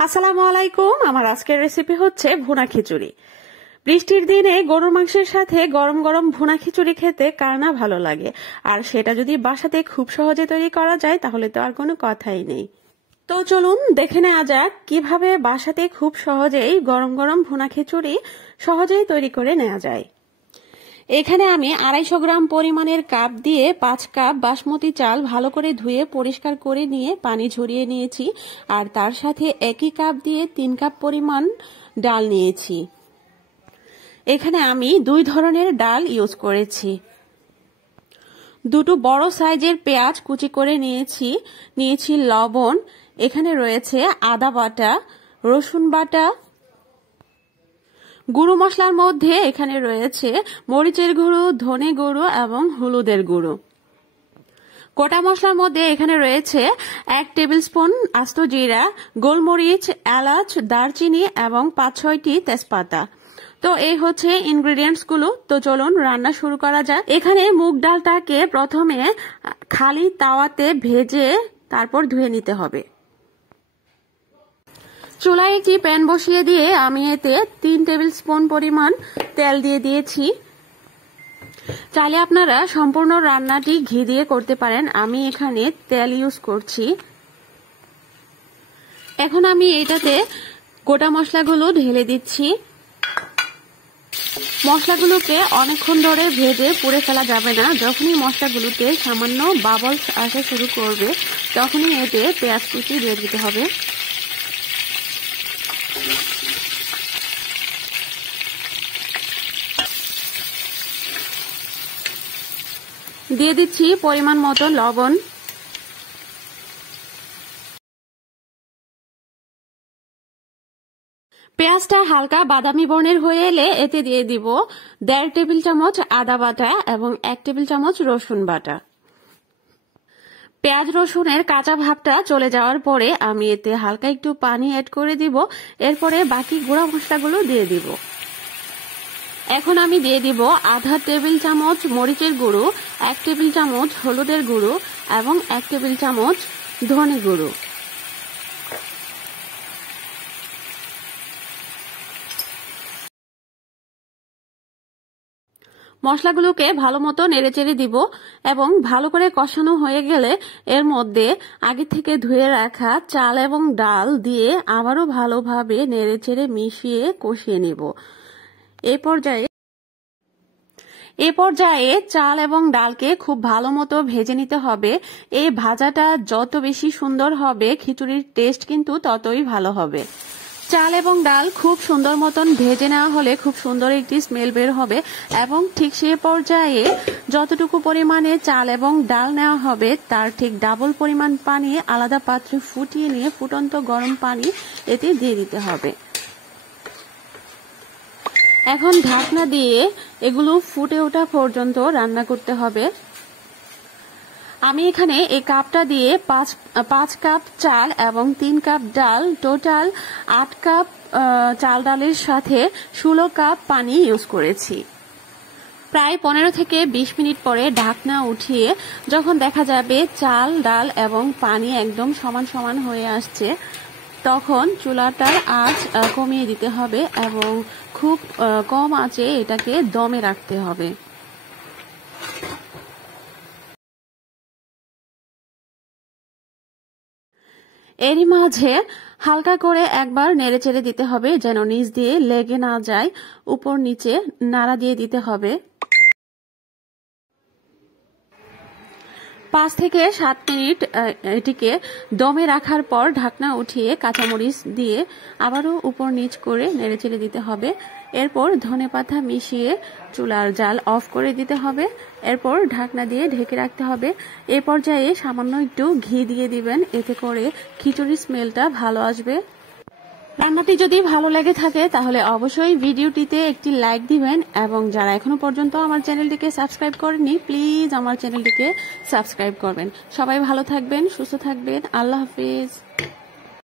আসসালামু আলাইকুম। আমার আজকের রেসিপি হচ্ছে ভুনা খিচুড়ি। বৃষ্টির দিনে গরুর মাংসের সাথে গরম গরম ভুনা খিচুড়ি খেতে কার না ভালো লাগে, আর সেটা যদি বাসাতে খুব সহজে তৈরি করা যায় তাহলে তো আর কোনো কথাই নেই। তো চলুন দেখে নেওয়া যাক কিভাবে বাসাতে খুব সহজেই গরম গরম ভুনা খিচুড়ি সহজেই তৈরি করে নেওয়া যায়। এখানে আমি 250 গ্রাম পরিমাণের কাপ দিয়ে 5 কাপ বাসমতি চাল ভালো করে ধুয়ে পরিষ্কার করে নিয়ে পানি ঝরিয়ে নিয়েছি, আর তার সাথে একই কাপ দিয়ে 3 কাপ পরিমাণ ডাল নিয়েছি। এখানে আমি 2 ধরনের ডাল ইউজ করেছি। দুটো বড় সাইজের পেঁয়াজ কুচি করে নিয়েছি লবণ, এখানে রয়েছে আদা বাটা, রসুন বাটা, গুঁড়ো মশলার মধ্যে এখানে রয়েছে মরিচের গুঁড়ো, ধনে গুঁড়ো এবং হলুদের গুঁড়ো। গোটা মশলার মধ্যে এখানে রয়েছে 1 টেবিল স্পুন আস্ত জিরা, গোলমরিচ, এলাচ, দারচিনি এবং 5-6টি তেজপাতা। তো এই হচ্ছে ইনগ্রেডিয়েন্টস গুলো। তো চলুন রান্না শুরু করা যাক। এখানে মুগ ডালটাকে প্রথমে খালি তাওয়াতে ভেজে তারপর ধুয়ে নিতে হবে। চুলায় একটি প্যান বসিয়ে দিয়ে আমি এতে 3 টেবিল স্পুন পরিমাণ তেল দিয়ে দিয়েছি। চাইলে আপনারা সম্পূর্ণ রান্নাটি ঘি দিয়ে করতে পারেন, আমি এখানে তেল ইউজ করছি। এখন আমি এটাতে গোটা মশলাগুলো ঢেলে দিচ্ছি। মশলাগুলোকে অনেকক্ষণ ধরে ভেজে পুড়ে ফেলা যাবে না। যখনই মশলাগুলোতে সামান্য বাবলস আসা শুরু করবে তখনই এতে পেঁয়াজ কুচি দিয়ে দিতে হবে। দিয়ে দিচ্ছি পরিমাণ মতো লবণ। পেঁয়াজটা হালকা বাদামি বর্ণের হয়ে এলে এতে দিয়ে দিব 1.5 টেবিল চামচ আদা বাটা এবং 1 টেবিল চামচ রসুন বাটা। পেঁয়াজ রসুনের কাঁচা ভাবটা চলে যাওয়ার পরে আমি এতে হালকা একটু পানি অ্যাড করে দিব। এরপরে বাকি গুঁড়া মশলাগুলো দিয়ে দিব। এখন আমি দিয়ে দিব আধা টেবিল চামচ মরিচের গুঁড়ো, 1 টেবিল চামচ হলুদের গুঁড়ো এবং 1 টেবিল চামচ ধনে গুঁড়ো। মশলাগুলোকে ভালো মতো নেড়েচেড়ে দিব এবং ভালো করে কষানো হয়ে গেলে এর মধ্যে আগে থেকে ধুয়ে রাখা চাল এবং ডাল দিয়ে আবারও ভালোভাবে নেড়েচেড়ে মিশিয়ে কষিয়ে নিব। এ পর্যায়ে চাল এবং ডালকে খুব ভালো মতো ভেজে নিতে হবে। এই ভাজাটা যত বেশি সুন্দর হবে খিচুড়ির টেস্ট কিন্তু ততই ভালো হবে। চাল এবং ডাল খুব সুন্দর মতন ভেজে নেওয়া হলে খুব সুন্দর একটি স্মেল বের হবে, এবং ঠিক সে পর্যায়ে যতটুকু পরিমাণে চাল এবং ডাল নেওয়া হবে তার ঠিক ডাবল পরিমাণ পানি আলাদা পাত্রে ফুটিয়ে নিয়ে ফুটন্ত গরম পানি এতে দিয়ে দিতে হবে। এখন ঢাকনা দিয়ে এগুলো ফুটে ওঠা পর্যন্ত রান্না করতে হবে। আমি এখানে এই কাপটা দিয়ে 5 কাপ চাল এবং 3 কাপ ডাল, টোটাল 8 কাপ চাল ডালের সাথে 16 কাপ পানি ইউজ করেছি। প্রায় 15 থেকে 20 মিনিট পরে ঢাকনা উঠিয়ে যখন দেখা যাবে চাল, ডাল এবং পানি একদম সমান সমান হয়ে আসছে তখন চুলাটার আঁচ কমিয়ে দিতে হবে এবং খুব কম আঁচে এটাকে দমে রাখতে হবে। এরই মাঝে হালকা করে একবার নেড়েচেড়ে দিতে হবে যেন নিচ দিয়ে লেগে না যায়। উপর নিচে নাড়া দিয়ে দিতে হবে। 5 থেকে 7 মিনিট এটিকে দমে রাখার পর ঢাকনা উঠিয়ে কাঁচামরিচ দিয়ে আবারও উপর নিচ করে নেড়েচেড়ে দিতে হবে। এরপর ধনেপাতা মিশিয়ে চুলার জাল অফ করে দিতে হবে। এরপর ঢাকনা দিয়ে ঢেকে রাখতে হবে। এই পর্যায়ে সামান্য একটু ঘি দিয়ে দিবেন, এতে করে খিচুড়ির স্মেলটা ভালো আসবে। রান্নাটি যদি ভালো লেগে থাকে তাহলে অবশ্যই ভিডিওটিতে একটি লাইক দিবেন, এবং যারা এখনো পর্যন্ত আমার চ্যানেলটিকে সাবস্ক্রাইব করেননি প্লিজ আমার চ্যানেলটিকে সাবস্ক্রাইব করবেন। সবাই ভালো থাকবেন, সুস্থ থাকবেন। আল্লাহ হাফেজ।